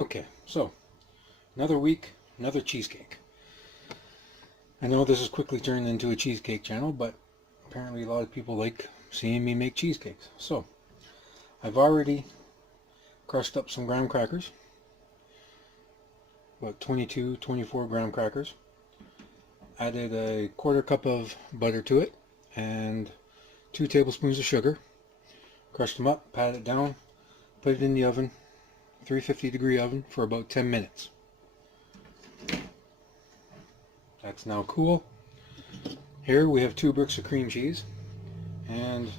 Okay, so another week, another cheesecake. I know this has quickly turned into a cheesecake channel, but apparently a lot of people like seeing me make cheesecakes. So I've already crushed up some graham crackers, about 22, 24 graham crackers. Added a quarter cup of butter to it and 2 tablespoons of sugar. Crushed them up, pat it down, put it in the oven, 350-degree oven for about 10 minutes. That's now cool. Here we have 2 bricks of cream cheese, and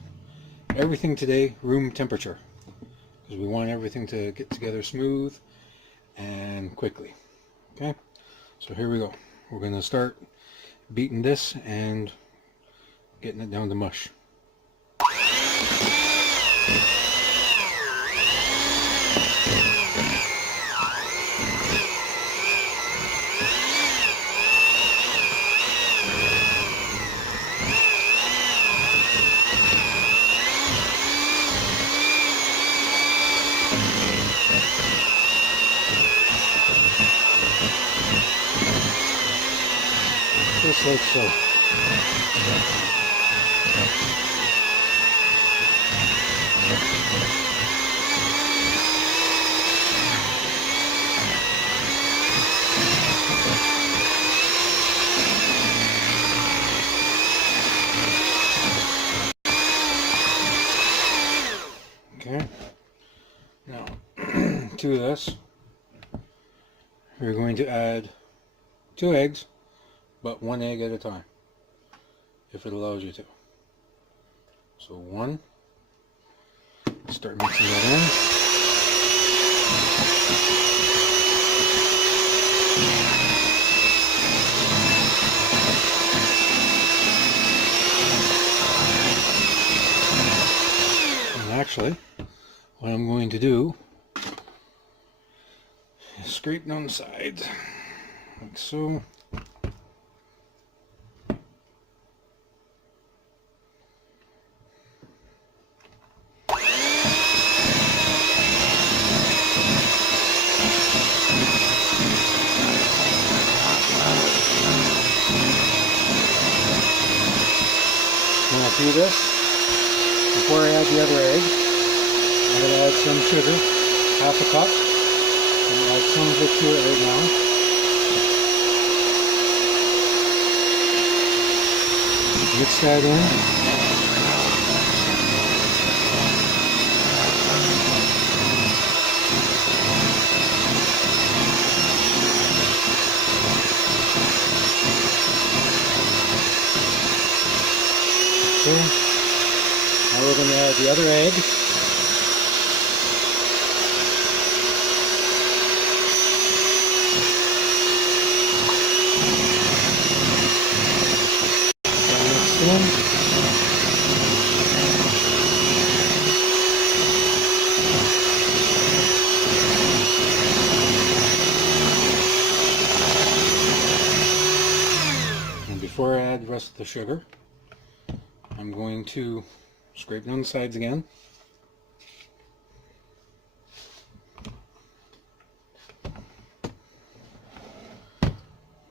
everything today room temperature, because we want everything to get together smooth and quickly. Okay, so here we go. We're going to start beating this and getting it down to mush. Just like so. Okay, now to this we're going to add 2 eggs, but 1 egg at a time, if it allows you to. So 1, start mixing that in. And actually, what I'm going to do is scrape down the sides, like so. Now do this, before I add the other egg, I'm going to add some sugar, half a cup. I'm going to add some of it to it right now. Mix that in. Okay. Now we're going to add the other egg. Mix it in. And before I add the rest of the sugar, I'm going to scrape down the sides again.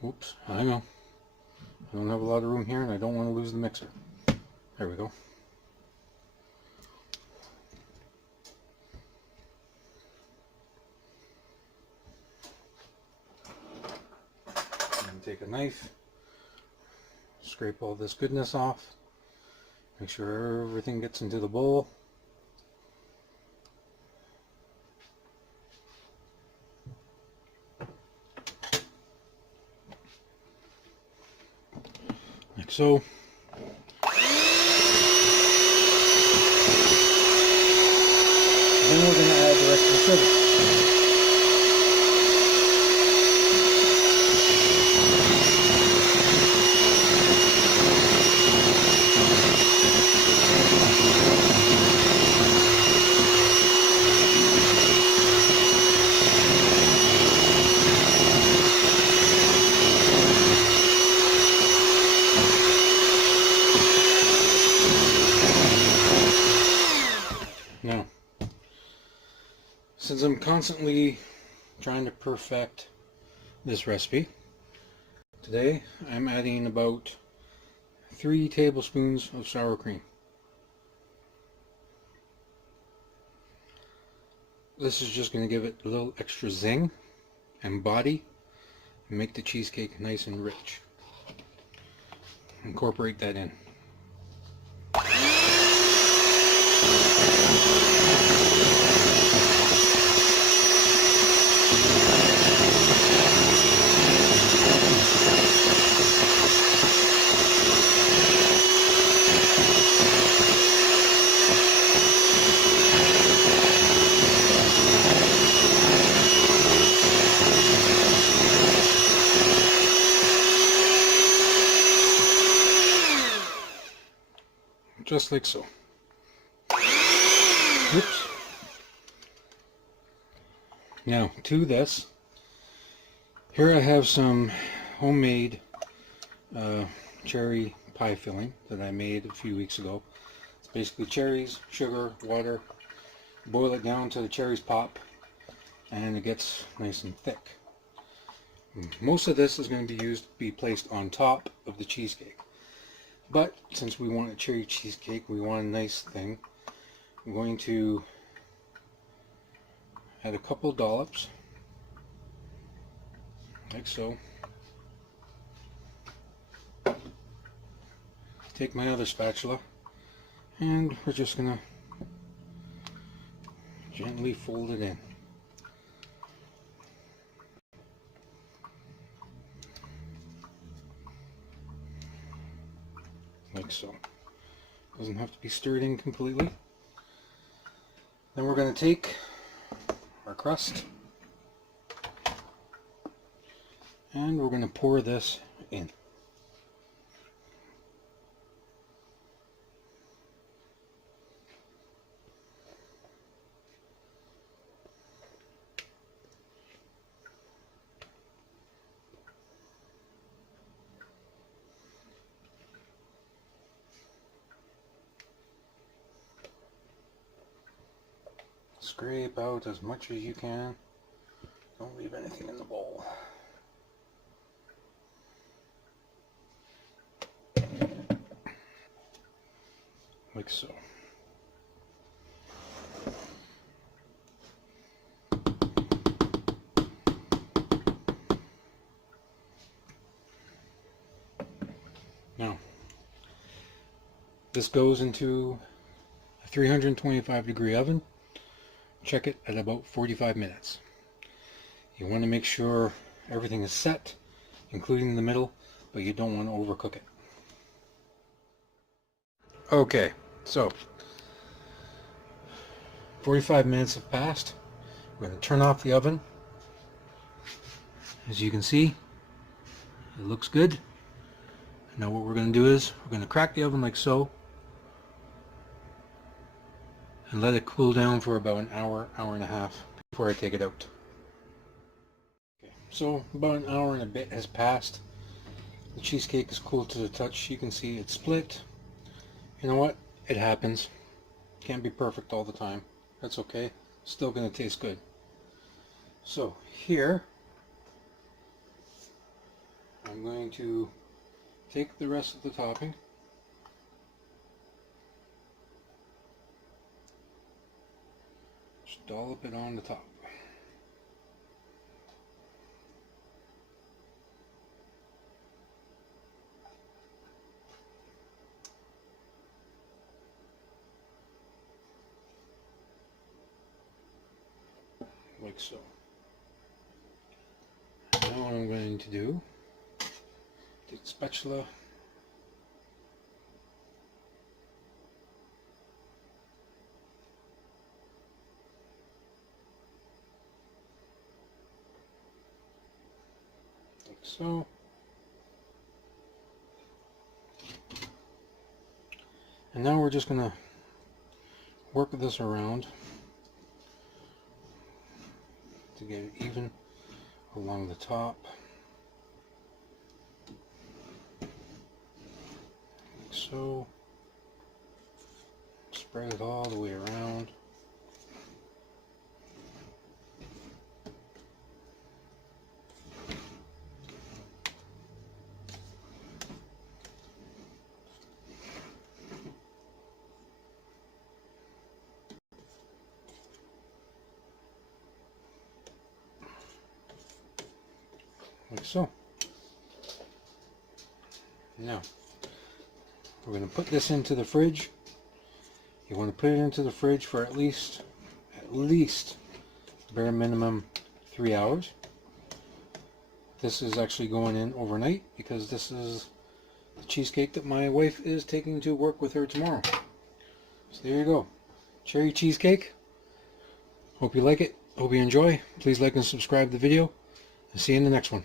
Oops, I know. I don't have a lot of room here and I don't want to lose the mixer. There we go. And take a knife, scrape all this goodness off. Make sure everything gets into the bowl. Like so. Then we're going to add the rest of the sugar. Now, since I'm constantly trying to perfect this recipe. Today I'm adding about 3 tablespoons of sour cream. This is just going to give it a little extra zing and body and make the cheesecake nice and rich. Incorporate that in. Just like so. Oops. Now to this, here I have some homemade cherry pie filling that I made a few weeks ago. It's basically cherries, sugar, water, boil it down till the cherries pop and it gets nice and thick. Most of this is going to be placed on top of the cheesecake. But since we want a cherry cheesecake, we want a nice thing, I'm going to add a couple dollops, like so. Take my other spatula, and we're just going to gently fold it in. Like so. Doesn't have to be stirred in completely. Then we're going to take our crust and we're going to pour this in. Scrape out as much as you can. Don't leave anything in the bowl. Like so. Now, this goes into a 325-degree oven. Check it at about 45 minutes. You want to make sure everything is set, including the middle, but you don't want to overcook it. Okay, so 45 minutes have passed. We're going to turn off the oven. As you can see, it looks good. Now what we're going to do is we're going to crack the oven like so and let it cool down for about an hour, hour and a half before I take it out. Okay, so about an hour and a bit has passed. The cheesecake is cool to the touch. You can see it's split. You know what? It happens. Can't be perfect all the time. That's okay. Still going to taste good. So here, I'm going to take the rest of the topping. Just dollop it on the top. Like so. Now what I'm going to do, take the spatula, like so. And now we're just going to work this around to get it even along the top. Like so. Spread it all the way around. like so. Now, we're going to put this into the fridge. You want to put it into the fridge for at least bare minimum 3 hours. This is actually going in overnight because this is the cheesecake that my wife is taking to work with her tomorrow. So there you go. Cherry cheesecake. Hope you like it. Hope you enjoy. Please like and subscribe the video. And see you in the next one.